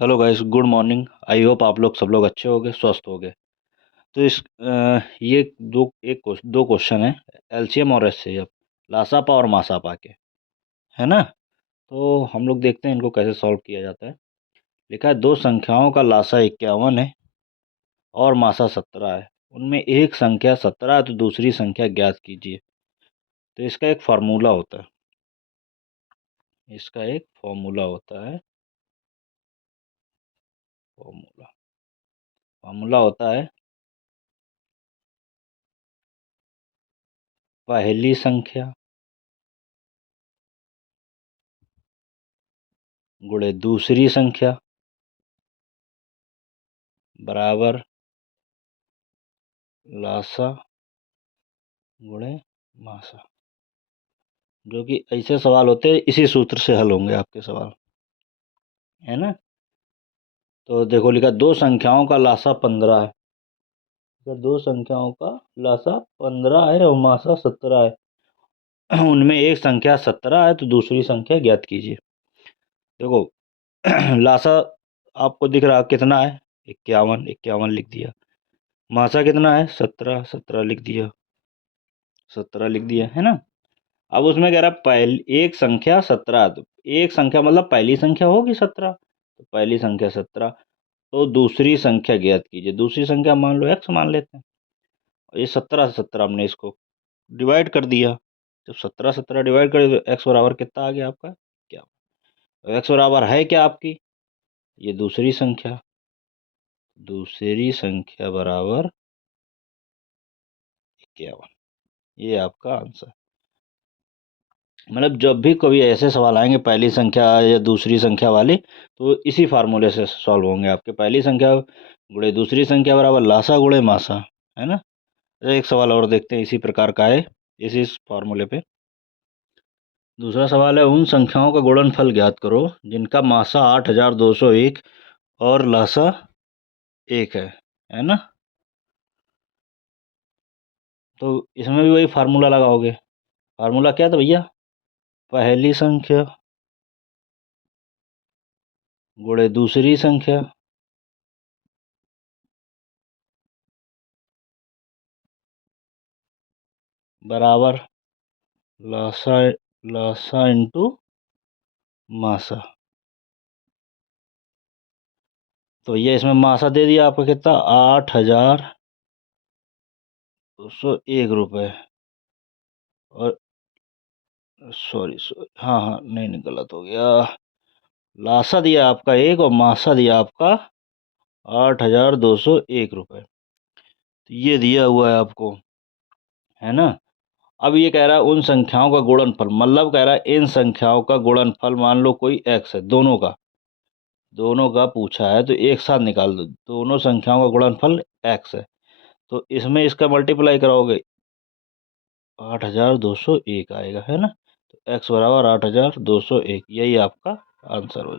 Hello guys, good morning. I hope आप लोग सब लोग अच्छे होंगे, स्वस्थ होंगे। तो ये दो क्वेश्चन है, एलसीएम और एचसीएफ, लासापा और मासापा के, है ना। तो हम लोग देखते हैं इनको कैसे सॉल्व किया जाता है। लिखा है दो संख्याओं का लासा 51 है और मासा 17 है। उनमें एक संख्या 17 है तो दूसरी संख्या ज्ञात कीजिए। तो इसका एक फार्मूला होता है, इसका एक फॉर्मूला होता है, फॉर्मूला फॉर्मूला होता है पहली संख्या गुणे दूसरी संख्या बराबर लासा गुणे मासा। जो कि ऐसे सवाल होते हैं, इसी सूत्र से हल होंगे आपके सवाल, है ना। तो देखो, लिखा दो संख्याओं का लासा 15 है। तो दो संख्याओं का लासा 15 है और मासा 17 है। उनमें एक संख्या 17 है तो दूसरी संख्या ज्ञात कीजिए। देखो, लासा आपको दिख रहा कितना है, 51, 51 लिख दिया। मासा कितना है, 17, 17 लिख दिया, 17 लिख दिया, है ना। अब उसमें कह रहा पहली एक संख्या 17, तो एक संख्या मतलब पहली संख्या होगी 17, तो पहली संख्या 17, तो दूसरी संख्या ज्ञात कीजिए। दूसरी संख्या मान लो x मान लेते हैं। ये 17 से 17 हमने इसको डिवाइड कर दिया। जब 17 17 डिवाइड कर तो x बराबर कितना आ गया आपका, क्या। तो x बराबर है क्या आपकी, ये दूसरी संख्या, दूसरी संख्या बराबर 51। ये आपका आंसर। मतलब जब भी कभी ऐसे सवाल आएंगे पहली संख्या या दूसरी संख्या वाले, तो इसी फार्मूले से सॉल्व होंगे आपके। पहली संख्या गुणे दूसरी संख्या बराबर लासा गुणे मासा, है ना। एक सवाल और देखते हैं इसी प्रकार का है, इसी फार्मूले पे। दूसरा सवाल है, उन संख्याओं का गुणनफल ज्ञात करो जिनका मासा 8201 और लासा 1 है ना। तो इसमें भी वही फार्मूला लगाओगे। फार्मूला क्या था भैया, पहली संख्या गुणे दूसरी संख्या बराबर लासा लासा इंटू मासा। तो ये इसमें मासा दे दिया आपको कितना, 8201 रुपये। और सॉरी सॉरी, हाँ हाँ, नहीं नहीं, गलत हो गया। लासा दिया आपका 1 और मासा दिया आपका 8201 रुपये। तो ये दिया हुआ है आपको, है ना। अब ये कह रहा है उन संख्याओं का गुणनफल, मतलब कह रहा है इन संख्याओं का गुणनफल, मान लो कोई x है, दोनों का पूछा है, तो एक साथ निकाल दो। दोनों संख्याओं का गुणनफल x है, तो इसमें इसका मल्टीप्लाई कराओगे 8201 आएगा, है ना। तो x बराबर 8201, यही आपका आंसर हो